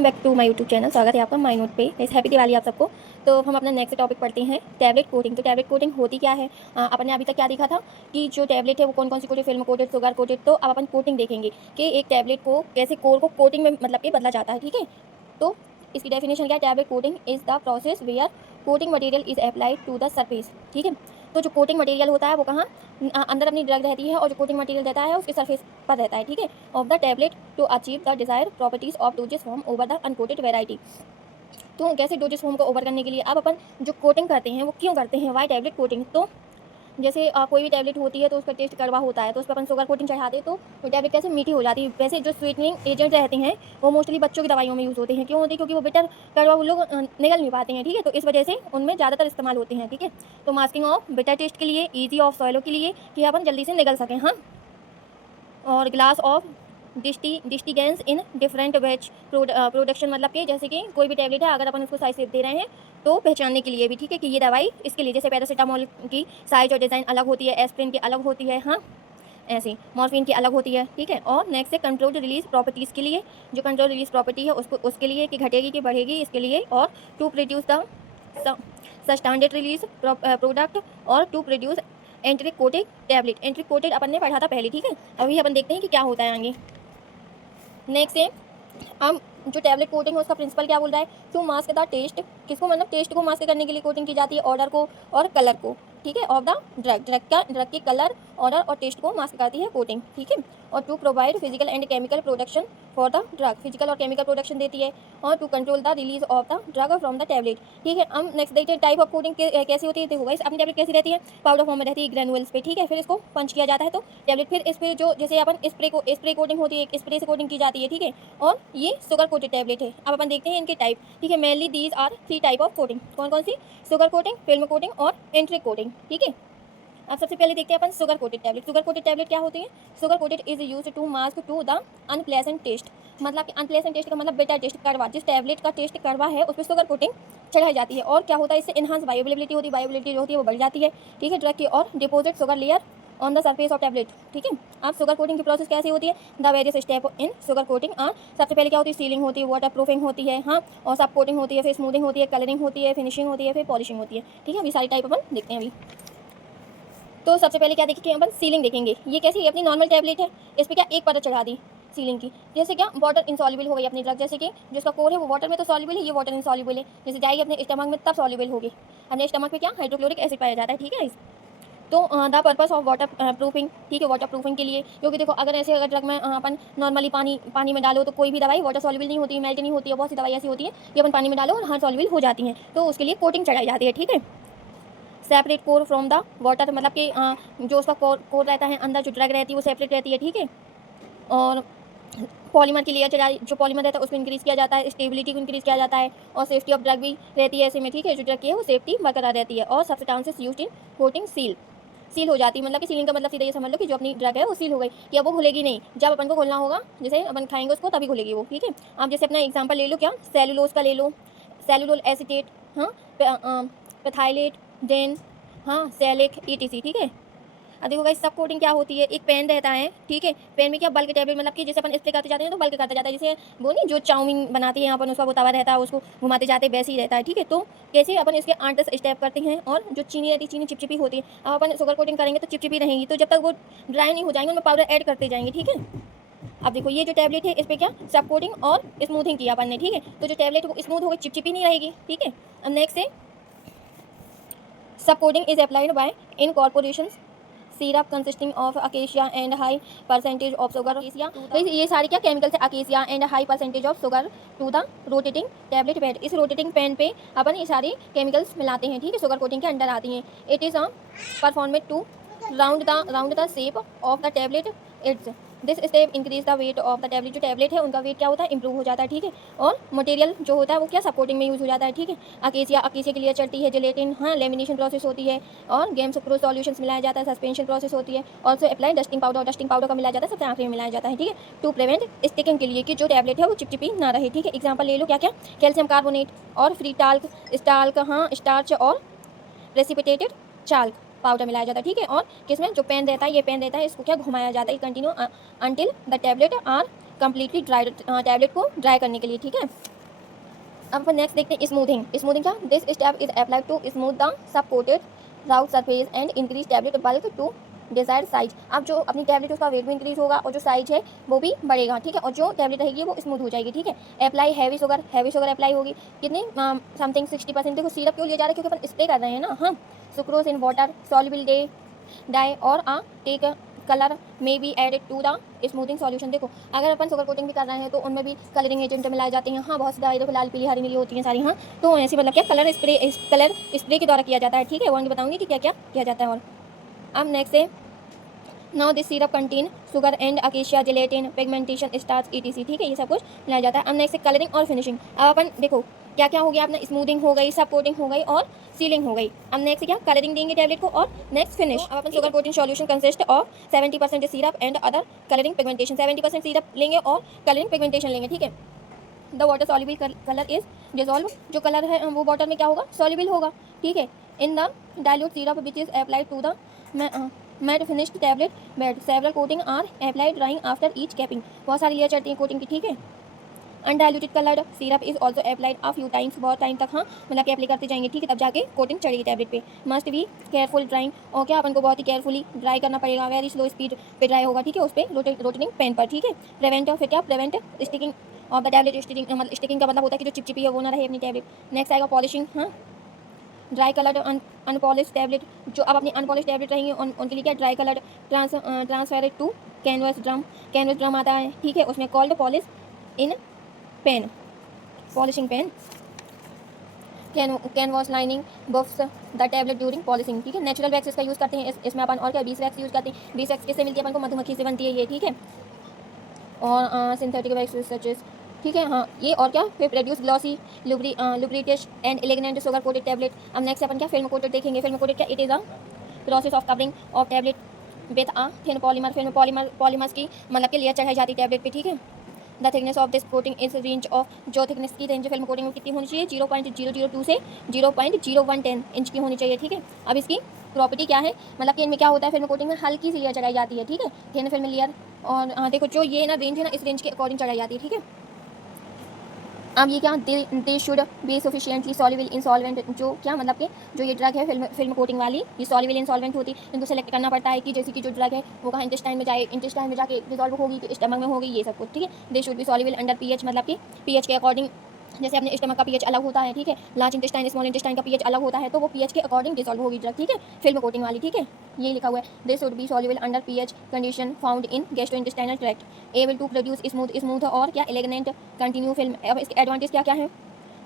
Welcome back to my YouTube channel. स्वागत है आपका माय नोट पे। इस हैप्पी दिवाली आप सबको। तो हम अपना नेक्स्ट टॉपिक पढ़ते हैं, टैबलेट कोटिंग। तो टैबलेट कोटिंग होती क्या है? अपन ने अभी तक क्या देखा था कि जो टैबलेट है वो कौन कौन सी coated, film coated, sugar coated. तो अब अपन कोटिंग देखेंगे कि एक टैबलेट को कैसे कोर को कोटिंग में मतलब कि बदला जाता है। ठीक है, तो इसकी डेफिनेशन क्या है? Tablet coating is the process where coating material is applied to the surface. ठीक है, तो जो कोटिंग मटेरियल होता है वो कहाँ अंदर अपनी ड्रग रहती है, और जो कोटिंग मटेरियल रहता है उसके सरफेस पर रहता है। ठीक है, of the tablet to achieve the desire properties of dosage form over the uncoated variety. तो कैसे डोजेस फॉर्म को ओवर करने के लिए अब अपन जो कोटिंग करते हैं वो क्यों करते हैं, वाई टैबलेट कोटिंग? तो जैसे कोई भी टैबलेट होती है तो उसका टेस्ट कड़वा होता है, तो उस पर अपन शुगर कोटिंग चढ़ाते हैं तो वो टैबलेट कैसे मीठी हो जाती है। वैसे जो स्वीटनिंग एजेंट रहते हैं वो मोस्टली बच्चों की दवाइयों में यूज़ होते हैं। क्यों होते हैं? क्योंकि वो बेटर कड़वा वो लोग निगल नहीं पाते हैं। ठीक है, तो इस वजह से उनमें ज़्यादातर इस्तेमाल होते हैं। ठीक है, तो मास्किंग ऑफ बेटर टेस्ट के लिए, ईजी ऑफ सॉयलो के लिए, कि अपन जल्दी से निगल सकें। हाँ, और ग्लास ऑफ डिस्टिगेंस इन डिफरेंट बैच प्रोडक्शन, मतलब कि जैसे कि कोई भी टैबलेट है अगर अपन उसको साइज दे रहे हैं तो पहचानने के लिए भी। ठीक है, कि ये दवाई इसके लिए, जैसे पैरासीटामोल की साइज और डिज़ाइन अलग होती है, एस्प्रिन की अलग होती है, हाँ ऐसे मॉर्फिन की अलग होती है। ठीक है, और नेक्स्ट है कंट्रोल्ड रिलीज प्रॉपर्टीज़ के लिए, जो कंट्रोल रिलीज प्रॉपर्टी है उसको उसके लिए कि घटेगी कि बढ़ेगी इसके लिए, और to produce the standard release product, और to produce enteric coated tablet. Enteric coated अपन ने पढ़ा था पहले। ठीक है, अभी अपन देखते हैं कि क्या होता है आगे। नेक्स्ट है हम जो टैबलेट कोटिंग है उसका प्रिंसिपल क्या बोल रहा है? टू मास्क द टेस्ट, किसको? मतलब टेस्ट को मास्क करने के लिए कोटिंग की जाती है, ऑर्डर को और कलर को। ठीक है, ऑफ द ड्रग के कलर, ऑर्डर और टेस्ट को मास्क करती है कोटिंग। ठीक है, और to provide physical and chemical production for the drug, physical और केमिकल प्रोडक्शन देती है, और to control the release of the drug from the tablet. ठीक है, हम नेक्स्ट देखते हैं टाइप ऑफ कोटिंग कैसी होती है। देखो गाइस, अपनी टैबलेट कैसी रहती है? पाउडर फॉर्म में रहती है, ग्रेनुअल्स पे। ठीक है, फिर इसको पंच किया जाता है तो टैबलेट, फिर इस पर जो जैसे अपन स्प्रे कोटिंग होती है, एक स्प्रे से कोटिंग की जाती है। ठीक है, और ये शुगर कोटेड टैबलेट है। अब अपन देखते हैं इनके टाइप। ठीक है, mainly these are 3 type of coating. कौन कौन सी? शुगर कोटिंग, फिल्म कोटिंग और एंट्रिक कोटिंग। ठीक है, अब सबसे पहले देखते हैं अपन sugar coated tablet. Sugar coated tablet क्या होती है? Sugar coated is use to mask to the unpleasant taste, मतलब कि अनप्लेजेंट टेस्ट का मतलब बेटर टेस्ट, कड़वा। जिस टैबलेट का टेस्ट कड़वा है उस पर शुगर कोटिंग चढ़ाई जाती है, और क्या होता है इससे इनहांस बायोअवेलेबिलिटी होती है, बायोअवेलेबिलिटी जो होती है वो बढ़ जाती है। ठीक है, ड्रग की, और deposit sugar layer on the surface of tablet. ठीक है, अब शुगर कोटिंग की प्रोसेस कैसी होती है? The various step in sugar coating are, सबसे पहले क्या होती है? सीलिंग होती है, वाटर प्रूफिंग होती है, हाँ, और सब कोटिंग होती है, फिर स्मूथिंग होती है, कलरिंग होती है, फिनिशिंग होती है, फिर पॉलिशिंग होती है। ठीक है, अभी सारी टाइप अपन देखते हैं अभी। तो सबसे पहले क्या देखेंगे अपन? सीलिंग देखेंगे। ये कैसी? अपनी नॉर्मल टैबलेट है, इस पर क्या एक परत चढ़ा दी सीलिंग की। जैसे क्या वाटर इंसॉल्युबल हो गई अपनी ड्रग, जैसे कि जिसका कोर है वो वाटर में तो सॉल्युबल है, ये वाटर इंसॉल्युबल है। जैसे जाएगी अपने स्टमक में तब सॉल्युबल होगी। अपने स्टमक पे क्या हाइड्रोक्लोरिक एसिड पाया जाता है। ठीक है, तो the purpose of water proofing. ठीक है, वाटर प्रूफिंग के लिए, क्योंकि देखो अगर ऐसे अगर ड्रग में अपन नॉर्मली पानी में डालो तो कोई भी दवाई वाटर सॉल्युबल नहीं होती, मेल्ट नहीं होती है। बहुत सी दवाई ऐसी होती है कि अपन पानी में डालो और हाँ सॉल्युबल हो जाती हैं, तो उसके लिए कोटिंग चढ़ाई जाती है। ठीक है, separate core from the water, मतलब कि जो उसका कोर रहता है अंदर, जो ड्रग रहती है वो सेपरेट रहती है। ठीक है, और पॉलीमर की लेयर चढ़ाई, जो पॉलीमर रहता है उसको इंक्रीज़ किया जाता है, स्टेबिलिटी को इंक्रीज़ किया जाता है, और सेफ्टी ऑफ ड्रग भी रहती है ऐसे में। ठीक है, जो ड्रग की है वो सेफ्टी बरकरार रहती है, और substances used in coating seal हो जाती है। मतलब कि सीलिंग का मतलब सीधा ये समझ लो कि जो अपनी ड्रग है वो सील हो गई, कि अब वो घुलेगी नहीं। जब अपन को खोलना होगा, जैसे अपन खाएंगे उसको तभी घुलेगी वो। ठीक है, आप जैसे अपना एग्जांपल ले लो, क्या सेलुलोज का ले लो, सेलुलोल एसीटेट, हाँ, पेथाइलेट, डेन, हाँ, सैलिक, ईटीसी। ठीक है, अब देखो गाइस, सब कोटिंग क्या होती है? एक पेन रहता है। ठीक है, पेन में क्या बल्क टैबलेट, मतलब कि जैसे अपन स्प्रे करते जाते हैं तो बल्क करता जाता है, जैसे वो नहीं जो चाउमीन बनाती है अपन, उसका वो तवा रहता है उसको घुमाते जाते हैं, वैसे ही रहता है। ठीक है, तो कैसे अपन इसके 8-10 स्टेप करते हैं, और जो चीनी रहती है चीनी चिपचिपी होती है। अब अपन शुगर कोटिंग करेंगे तो चिपचिपी रहेंगी, तो जब तक वो ड्राई नहीं हो जाएंगे उनमें पाउडर ऐड करते जाएंगे। ठीक है, अब देखो ये जो टैबलेट है इस पर क्या सब कोटिंग और स्मूथिंग किया अपन ने। ठीक है, तो जो टैबलेट है वो स्मूथ हो गई, चिपचिपी नहीं रहेगी। ठीक है, अब नेक्स्ट है sub coating is applied by incorporation syrup consisting of acacia and high percentage of sugar. Acacia तो ये सारी क्या केमिकल्स है? Acacia and high percentage of sugar to the rotating tablet pad. इस रोटेटिंग पेन पे अपन ये सारी केमिकल्स मिलाते हैं। ठीक है, शुगर कोटिंग के अंडर आती हैं। It is performed to round the shape of the tablet. Its this step increase the weight of the tablet. जो टैबलेट है उनका वेट क्या होता है? इंप्रूव हो जाता है। ठीक है, और मटेरियल जो होता है वो क्या सपोर्टिंग में यूज़ हो जाता है। ठीक है, अकेशिया के लिए चलती है, जिलेटिन, हाँ, लेमिनेशन प्रोसेस होती है, और गेम सुक्रोज सॉल्यूशंस मिलाया जाता है, सस्पेंशन प्रोसेस होती है, ऑल्सो अप्लाई डस्टिंग पाउडर का मिलाया जाता है, सबसे आखिरी में मिलाया जाता है। ठीक है, टू प्रिवेंट स्टिकिंग के लिए, कि जो टैबलेट है वो चिपचिपी ना रहे। ठीक है, एग्जाम्पल ले लो क्या क्या? कैल्शियम कार्बोनेट और फ्री स्टाल्क, हाँ, स्टार्च और प्रेसिपिटेटेड चाल्क पाउडर मिलाया जाता है। ठीक है, और किसमें जो पेन रहता है, ये पेन रहता है, इसको क्या घुमाया जाता है continue until the tablet are completely dry tablet को ड्राई करने के लिए, ठीक है। अब अपन नेक्स्ट देखते हैं स्मूथिंग। स्मूथिंग क्या, this step is applied to smooth the sub coated rough surface and increase tablet bulk to desired size. अब जो अपनी टैबलेट उसका वेट भी इंक्रीज होगा और जो साइज है वो भी बढ़ेगा, ठीक है, और जो टैबलेट रहेगी वो स्मूथ हो जाएगी, ठीक है। अप्लाई हैवी शुगर अप्लाई होगी कितनी, समथिंग 60%। देखो सिरप क्यों लिया जा रहा है, क्योंकि अपन स्प्रे कर रहे हैं ना, हाँ। Sucrose in water soluble dye और take colour may be added to the smoothing solution. देखो अगर अपन शुगर कोटिंग भी कर रहे हैं तो उनमें भी कलरिंग एजेंट मिलाए जाते हैं, हाँ। बहुत सी दवाई देखो लाल पीली हरी नीली होती हैं सारी, हाँ। तो ऐसे मतलब क्या कलर स्प्रे के द्वारा किया जाता है, ठीक है। वो आगे बताऊंगी कि क्या क्या किया जाता है। और अब नेक्स्ट है now this syrup contain sugar and acacia gelatin pigmentation starch ETC, ठीक है, ये सब कुछ मिलाया जाता है। अब नेक्स्ट कलरिंग और फिनिशिंग। अब अपन देखो क्या क्या हो गया अपना, स्मूथिंग हो गई, सब कोटिंग हो गई और सीलिंग हो गई। अब नेक्स्ट क्या कलरिंग देंगे टैबलेट को और नेक्स्ट फिनिश। अब अपन sugar coating solution consist of 70% syrup and other colouring pigmentation. 70% syrup लेंगे और कलरिंग पिगमेंटेशन लेंगे, ठीक है। The water soluble colour is dissolve, जो कलर है वो वाटर में क्या होगा, सॉल्युबल होगा, ठीक है, in the dilute syrup which is applied to the mat finished tablet bed. Several coating are applied drying after each capping. बहुत सारी लेयर चढ़ती है कोटिंग की, ठीक है। Undiluted coloured syrup is also applied a few times, बहुत time तक, हाँ, मतलब कि अप्लाई करते जाएंगे, ठीक है, तब जाके कोटिंग चढ़ेगी टैबलेट पे। मस्ट बी केयरफुल ड्राइंग, और क्या अपन को बहुत ही केयरफुली ड्राई करना पड़ेगा, वेरी स्लो स्पीड पे ड्राई होगा, ठीक है, उस पर रोटेटिंग पेन पर, ठीक है। प्रिवेंट, फिर क्या prevent sticking of the tablet. Sticking का मतलब होता है कि जो चिपचिपी है वो ना रहे अपनी टैबलेट। नेक्स्ट आएगा पॉलिशिंग, हाँ। ड्राई कलर्ड अनपॉलिश टैबलेट, जो अब अपनी अनपॉलिश टैबलेट रहेंगी उनके लिए क्या dry coloured transferred to canvas drum आता है, ठीक है, उसमें called polish in pan, polishing pan canvas lining buffs the tablet during polishing, ठीक है। नेचुरल वैक्स इसका यूज़ करते हैं, इसमें अपन और क्या बीस वैक्स यूज़ करते हैं। बीस वैक्स किससे मिलती है अपन को, मधुमक्खी से बनती है ये, ठीक है। और सिंथेटिक वैक्स सचेस, ठीक है, हाँ ये। और क्या फिर प्रोड्यूस ग्लॉसी लुब्रिटिश and elegant sugar coated tablet. अब नेक्स्ट अपन क्या फिल्म कोटेड देखेंगे। फिल्म कोटेड क्या, it is a process of covering of tablet with a thin polymer. Film polymers की मतलब कि लेयर चढ़ाई जाती है टैबलेट पे, ठीक है। The thickness of this coating is range of, जो थिकनेस की रेंज फिल्म कोटिंग में कितनी होनी चाहिए, 0.002 से 0.010 इंच की होनी चाहिए, ठीक है। अब इसकी प्रॉपर्टी क्या है, मतलब कि इनमें क्या होता है, फिल्म कोटिंग में हल्की सी लेयर चढ़ाई जाती है, ठीक है, थिन फिल्म लेयर। और हाँ देखो जो ये ना रेंज है ना, इस रेंज के अकॉर्डिंग चढ़ाई जाती है, ठीक है। अब ये क्या, दे should B sufficiently soluble in solvent, जो क्या मतलब कि जो ये ड्रग है फिल्म कोटिंग वाली, ये सॉल्युबल इन सॉल्वेंट होती है। इनको सेलेक्ट करना पड़ता है कि जैसे कि जो ड्रग है वो कहाँ इंटेस्टाइन में जाए, इंटेस्टाइन में जाके डिजॉल्व होगी तो स्टमक में होगी, ये सब कुछ, ठीक है। They should be soluble under pH, मतलब कि पीएच के अकॉर्डिंग, जैसे अपने स्टमक का पीएच अलग होता है, ठीक है, लार्ज इंटेस्टाइन स्मॉल इंटेस्टाइन का पीएच अलग होता है, तो वो पीएच के अकॉर्डिंग डिसॉल्व होगी ड्रग, ठीक है, फिल्म कोटिंग वाली, ठीक है। ये लिखा हुआ है, they should be soluble under pH condition found in gastrointestinal tract, able to produce smooth और क्या एलिगेंट कंटिन्यू फिल्म। अब इसके एडवांटेज क्या क्या है,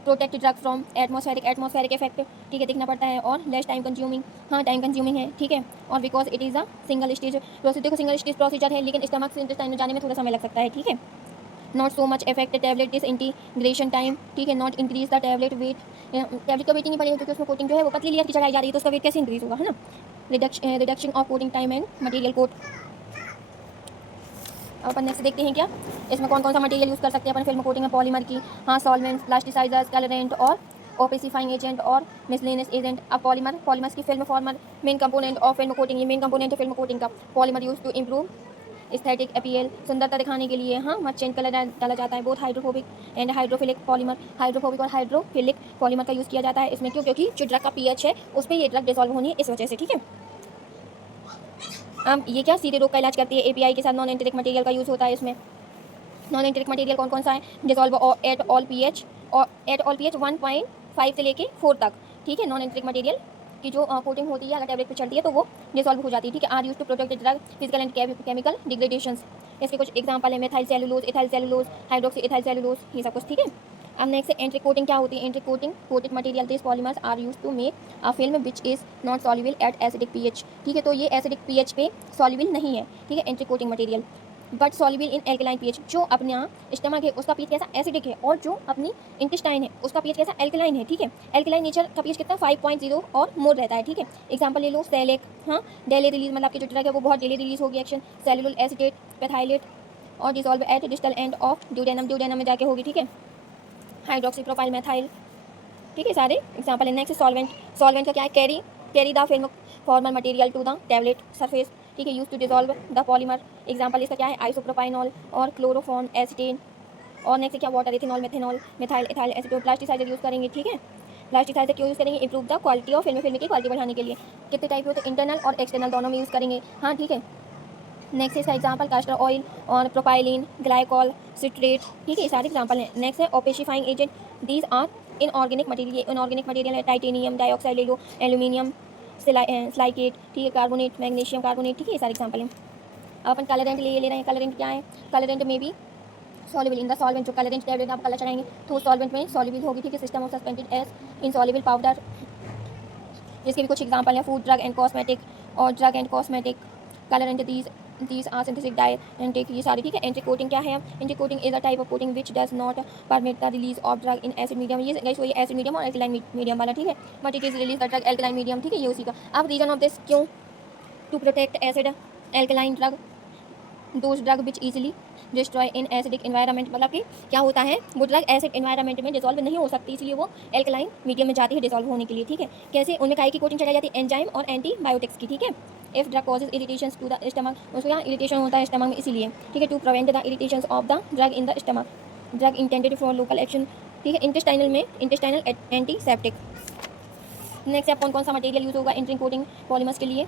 protect drug from atmospheric effect, ठीक है, दिखना पड़ता है, और लेस टाइम कंज्यूमिंग, हाँ टाइम कंज्यूमिंग है, ठीक है, और because it is a single stage procedure. देखो सिंगल स्टेज प्रोसीजर है, लेकिन स्टमक से इंटेस्टाइन में जाने में थोड़ा समय लग सकता है, ठीक है। Not so much effect tablet disintegration time, ठीक है, not increase the tablet weight. Tablet का वेट नहीं बढ़ेगा क्योंकि उसमें कोटिंग जो है वो पतली लेयर की चढ़ाई जा रही है, तो उसका वेट कैसे इंक्रीज होगा, है ना। Reduction of coating time and material coat. अब अपन नेक्स्ट देखते हैं क्या, इसमें कौन कौन सा मटेरियल यूज़ कर सकते हैं अपन फिल्म कोटिंग में, पॉलीमर की, हाँ, सॉल्वेंट, प्लास्टिसाइजर्स, कलरेंट और ओपेसिफाइंग एजेंट और मिसलेनियस एजेंट। अब पॉलीमर्स की film former main component of film coating, ये मेन कंपोनेंट है फिल्म कोटिंग का। Polymer use to improve aesthetic appeal, सुंदरता दिखाने के लिए, हाँ, मत चेंज कलर डाला जाता है। बहुत hydrophobic and hydrophilic polymer, hydrophobic और हाइड्रोफिलिक पॉलीमर का यूज़ किया जाता है इसमें, क्यों, क्योंकि जो ड्रग का पीएच है उस पर ये ड्रग डिसॉल्व होनी है, इस वजह से, ठीक है। अब ये क्या सीधे रोग का इलाज करती है, एपीआई के साथ नॉन एंटेरिक मटेरियल का यूज़ होता है इसमें। नॉन एंटेरिक मटेरियल कौन कौन सा है, डिसॉल्व एट ऑल पीएच, और एट ऑल पीएच 1.5 से लेके 4 तक, ठीक है। नॉन एंटेरिक मटेरियल की जो कोटिंग होती है अगर टैबलेट पे चढ़ती है तो वो डिसॉल्व हो जाती है, ठीक है। Are use to protect drug physical and chemical degradations. इसके कुछ एग्जांपल है, methyl cellulose, ethyl cellulose, hydroxy ethyl cellulose, ये सब कुछ, ठीक है। अब नेक्स्ट एंट्री कोटिंग क्या होती है, entry coating coated material this polymers are use to make a film which is not soluble at acidic pH, ठीक है, तो ये एसिडिक पीएच पे सॉल्युबल नहीं है, ठीक है, entry coating material, but soluble in alkaline pH. जो अपना स्टमक है उसका पीएच कैसा, एसिडिक है, और जो अपनी इंटेस्टाइन है उसका पीएच कैसा, एल्कलाइन है, ठीक है। एल्कलाइन नेचर का पीएच कितना, 5.0 और मोर रहता है, ठीक है। एग्जांपल ले लो, सेलेक, हाँ, डेली रिलीज, मतलब कि जो ड्रग है वो बहुत डेली रिलीज होगी एक्शन, सेलुलर एसिटेट, पेथाइलेट, और dissolve at distal end of duodenum में जाके होगी, ठीक है। हाइड्रोक्सी प्रोपाइल मेथाइल, ठीक है, सारे एग्जांपल है। नेक्स्ट सॉल्वेंट का क्या है, carry the film formal material to the tablet surface, ठीक है, use to dissolve the polymer. Example इसका क्या है, आइसोप्रोपाइनॉल और क्लोरोफॉर्म एसिटेन। और नेक्स्ट क्या, water, ethanol, methanol, methyl ethyl acid. Plasticizer use करेंगे, ठीक है। प्लास्टिसाइजर क्यों यूज़ करेंगे, improve the quality of film की क्वालिटी बढ़ाने के लिए। कितने टाइप होते हैं, इंटरनल और एक्सटर्नल दोनों में यूज़ करेंगे, हाँ ठीक है। नेक्स्ट इसका एग्जाम्पल कास्टर ऑयल और प्रोपाइलिन, ग्लाइकॉल, सिट्रेट, ठीक है, ये सारे एग्जाम्पल हैं। नेक्स्ट है opacifying agent, these are inorganic material. Inorganic material है टाइटेनियम डाइऑक्साइड ले लो, एल्यूमिनियम सिलाइकेट, ठीक है, कार्बोनेट, मैग्नीशियम कार्बोनेट, ठीक है, ये सारे एग्जाम्पल हैं। अब अपन कलरेंट ले रहे हैं। कलरेंट क्या है, कलरेंट में भी सॉल्युबल इन द सॉल्वेंट। जो कलरेंट टैबलेट आप कलर चढ़ाएंगे तो सॉल्वेंट में सॉल्युबल होगी, ठीक है। System of suspended as insoluble powder, जिसके भी कुछ एग्जाम्पल हैं, फूड, ड्रग एंड कॉस्मेटिक और drug and cosmetic. Colourant these are synthetic dye and tech, ये सारी, ठीक है। एंटी कोटिंग क्या है, anti coating is a type of coating which does not permit the release of drug in acid medium. ये guys वही acid medium और alkaline medium वाला, ठीक है। But it is release the drug alkaline medium, ठीक है, ये उसी का। अब रीजन ऑफ दिस क्यों, to protect acid alkaline drug, those drug which easily destroy in acidic environment. मतलब कि क्या होता है, वो ड्रग एसिड एनवायरनमेंट में डिसॉल्व नहीं हो सकती, इसलिए वो एल्कलाइन मीडियम में जाती है डिसॉल्व होने के लिए, ठीक है। कैसे, उनमें काई की कोटिंग चढ़ाई जाती है, एंजाइम और एंटीबायोटिक्स की, ठीक है। If drug causes irritation to the stomach, उसको यहाँ इरिटेशन होता है स्टमक में, इसीलिए, ठीक है। To prevent the irritation of the drug in the stomach, drug intended for local action, ठीक है। इंटेस्टाइनल में इंटेस्टाइनल एंटीसेप्टिक। नेक्स्ट अब कौन कौन सा मटेरियल यूज होगा एंट्री कोटिंग पॉलीमर्स के लिए,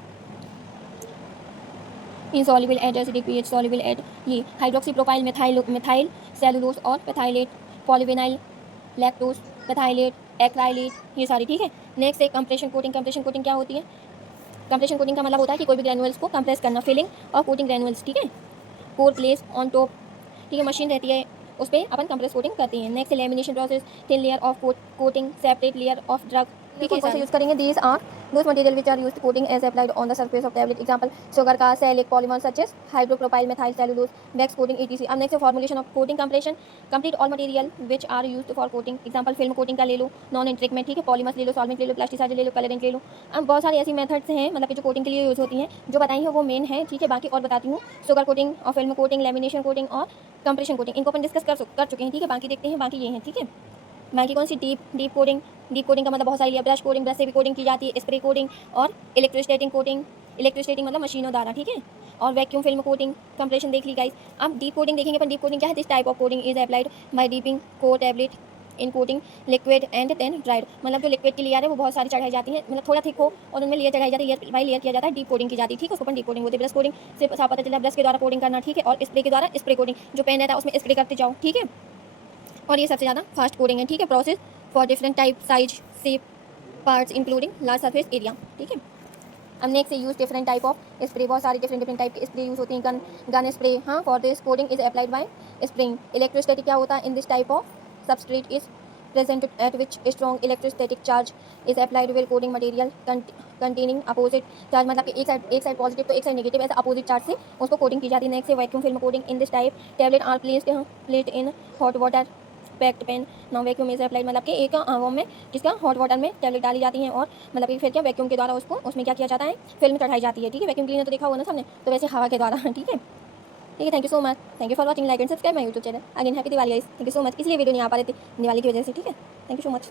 insoluble at acidic pH, soluble at ये हाइड्रोक्सी प्रोपाइल मिथाइल सेलुलोज और पेथाइलेट, पॉलीविनाइल लैक्टोज, पेथाइलेट, एक्राइलेट, ये सारी, ठीक है। नेक्स्ट है कंप्रेशन कोटिंग। कंप्रेशन कोटिंग क्या होती है, कंप्रेशन कोटिंग का मतलब होता है कि कोई भी ग्रैनुअल्स को कंप्रेस करना, फिलिंग और कोटिंग ग्रैनुअल्स, ठीक है। कोर प्लेस ऑन टॉप, ठीक है, मशीन रहती है उस पर अपन कंप्रेस कोटिंग करते हैं। Next lamination process, thin layer of coating, separate layer of drug, ठीक है, यूज करेंगे। These are those material which are used coating as applied on the surface of tablet. Example sugar का सैलिक polymer such as hydroxypropyl methyl cellulose, wax coating etc। अब next formulation of coating compression, complete all material which are used for coating. Example film coating का ले लो, non एंट्रिक में, ठीक है, polymers ले लो, solvent ले लो, प्लास्टिसाइजर ले लो, कलरेंट ले लो। अब बहुत सारी ऐसी मेथड्स हैं, मतलब कि जो कोटिंग के लिए यूज होती हैं, जो बताई हैं वो मेन है, ठीक है। बाकी और बताती हूँ, शुगर कोटिंग और फिल्म कोटिंग, लेमिनेशन कोटिंग और कंप्रेशन कोटिंग, इनको अपन डिस्कस कर चुके हैं, ठीक है। बाकी देखते हैं, बाकी ये हैं, ठीक है। बाकी कौन सी, डीप कोडिंग। डीप कोडिंग का मतलब बहुत सारी लिया, ब्रश कोडिंग, ब्रश से भी कोडिंग की जाती है, स्प्रे कोडिंग और इलेक्ट्रोस्टैटिक कोटिंग। इलेक्ट्रोस्टैटिक मतलब मशीनों द्वारा, ठीक है। और वैक्यूम फिल्म कोटिंग, कंप्रेशन देख ली गाइस। अब डीप कोडिंग देखेंगे अपन। डीप कोडिंग क्या है, this type of coating is applied by dipping core tablet in coating liquid and then dried. मतलब जो लिक्विड की लेयर है वो बहुत सारी चढ़ाई जाती है, मतलब थोड़ा थिक हो और उनमें लेयर चढ़ाई जाती है, लेयर बाई लेयर किया जाता है, डीप कोडिंग की जाती है, ठीक है। उसको अपन डीप कोडिंग बोलते हैं। ब्रश कोडिंग से साफ पता चला, ब्रश के द्वारा कोडिंग करना, ठीक है। और स्प्रे के द्वारा स्प्रे कोडिंग, जो पेन रहता है उसमें स्प्रे करते जाओ, ठीक है। और ये सबसे ज़्यादा फास्ट कोडिंग है, ठीक है। Process for different type, size, shape, parts including large surface area, ठीक है। अब नेक्स्ट से use different type of spray, बहुत सारे डिफरेंट टाइप के स्प्रे यूज होती हैं। गन स्प्रे, हाँ, for this coding is applied bye spraying. Electrostatic क्या होता है, इन this type of substrate is present at which strong electrostatic charge is applied where coding material containing opposite charge, मतलब कि एक side positive तो एक side negative, ऐसे opposite charge से उसको कोडिंग की जाती है। नेक्स्ट है vacuum film coating. In this type tablet are placed in hot water packed pan. Now vacuum is applied, मतलब कि एक वो में किसका, हॉट वाटर में टैबलेट डाली जाती हैं और मतलब कि फिर क्या, वैक्यूम के द्वारा उसको उसमें क्या किया जाता है, फिल्म चढ़ाई जाती है, ठीक है। वैक्यूम क्लीनर तो देखा होगा ना सबने, तो वैसे हवा के द्वारा, ठीक है। ठीक है, thank you so much, thank you for watching, like and subscribe my YouTube channel. Again happy Diwali guys, thank you so much. इसलिए वीडियो नहीं आ पा रहे थे दिवाली की वजह से, ठीक है। Thank you so much.